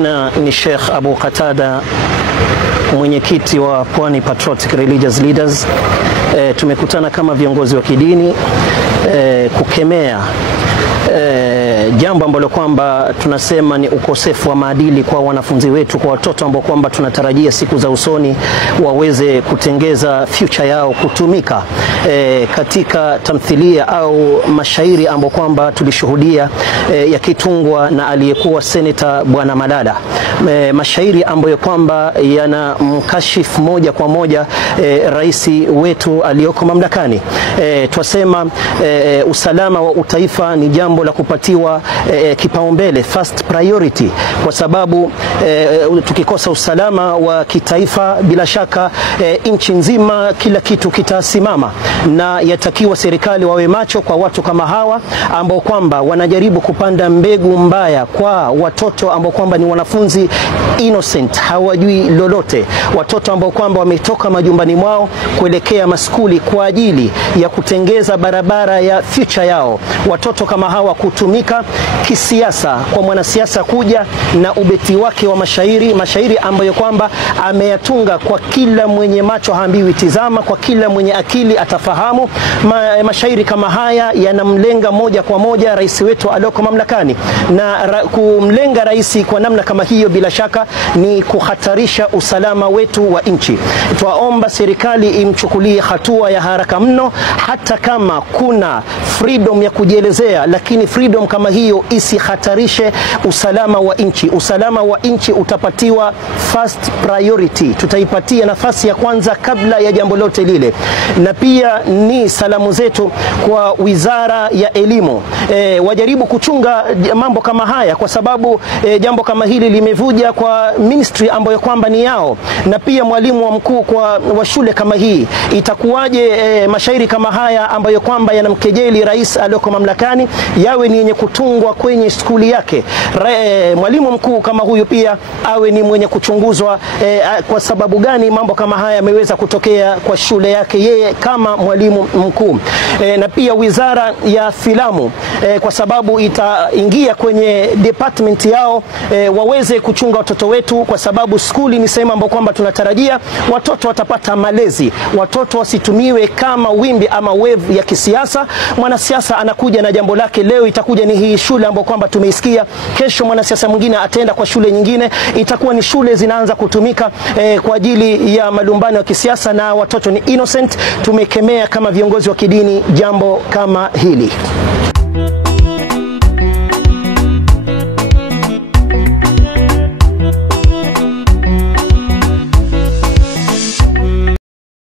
majina ni Sheikh Abu Qatada, mwenyekiti wa Pwani Patriotic Religious Leaders. Tumekutana kama viongozi wa kidini kukemea jambo ambalo kwamba tunasema ni ukosefu wa maadili kwa wanafunzi wetu, kwa watoto ambao kwamba tunatarajia siku za usoni waweze kutengeza future yao, kutumika katika tamthilia au mashairi ambao kwamba tulishuhudia yakitungwa na aliyekuwa seneta Bwana Malala, mashairi ambayo kwamba yana mkashifu moja kwa moja rais wetu aliyoko mamlakani. Twasema usalama wa utaifa ni jambo la kupatiwa kipaumbele, first priority, kwa sababu tukikosa usalama wa kitaifa bila shaka nchi nzima kila kitu kitasimama, na yatakiwa serikali wawe macho kwa watu kama hawa ambao kwamba wanajaribu kupanda mbegu mbaya kwa watoto ambao kwamba ni wanafunzi innocent, hawajui lolote, watoto ambao kwamba wametoka majumbani mwao kuelekea maskuli kwa ajili ya kutengeza barabara ya future yao. Watoto kama hawa kutumika kisiasa, kwa mwanasiasa kuja na ubeti wake wa mashairi ambayo kwamba ameyatunga kwa kila mwenye macho haambiwi tizama, kwa kila mwenye akili atafahamu. Mashairi kama haya yanamlenga moja kwa moja rais wetu aliyoko mamlakani, na kumlenga rais kwa namna kama hiyo bila shaka ni kuhatarisha usalama wetu wa nchi. Twaomba serikali imchukulie hatua ya haraka mno, hata kama kuna freedom ya kujielezea, lakini freedom kama hiyo isihatarishe usalama wa nchi. Usalama wa nchi utapatiwa first priority, tutaipatia nafasi ya kwanza kabla ya jambo lote lile. Na pia ni salamu zetu kwa Wizara ya Elimu, wajaribu kuchunga mambo kama haya, kwa sababu jambo kama hili limevuja kwa ministry ambayo kwamba ni yao. Na pia mwalimu wa mkuu wa shule kama hii, itakuwaje mashairi kama haya ambayo kwamba yanamkejeli rais aliyoko mamlakani yawe ni yenye kutungwa kwenye skuli yake? Mwalimu mkuu kama huyu pia awe ni mwenye kuchunguzwa kwa sababu gani mambo kama haya yameweza kutokea kwa shule yake yeye kama mwalimu mkuu. Na pia Wizara ya Filamu, kwa sababu itaingia kwenye department yao, waweze kuchunga watoto wetu, kwa sababu skuli ni sehemu ambayo kwamba tunatarajia watoto watapata malezi, watoto wasitumiwe kama wimbi ama wave ya kisiasa. Mwanasiasa anakuja na jambo lake, leo itakuja ni hii shule ambayo kwamba tumeisikia, kesho mwanasiasa mwingine ataenda kwa shule nyingine, itakuwa ni shule zinaanza kutumika kwa ajili ya malumbano ya kisiasa, na watoto ni innocent. Tumekemea kama viongozi wa kidini jambo kama hili.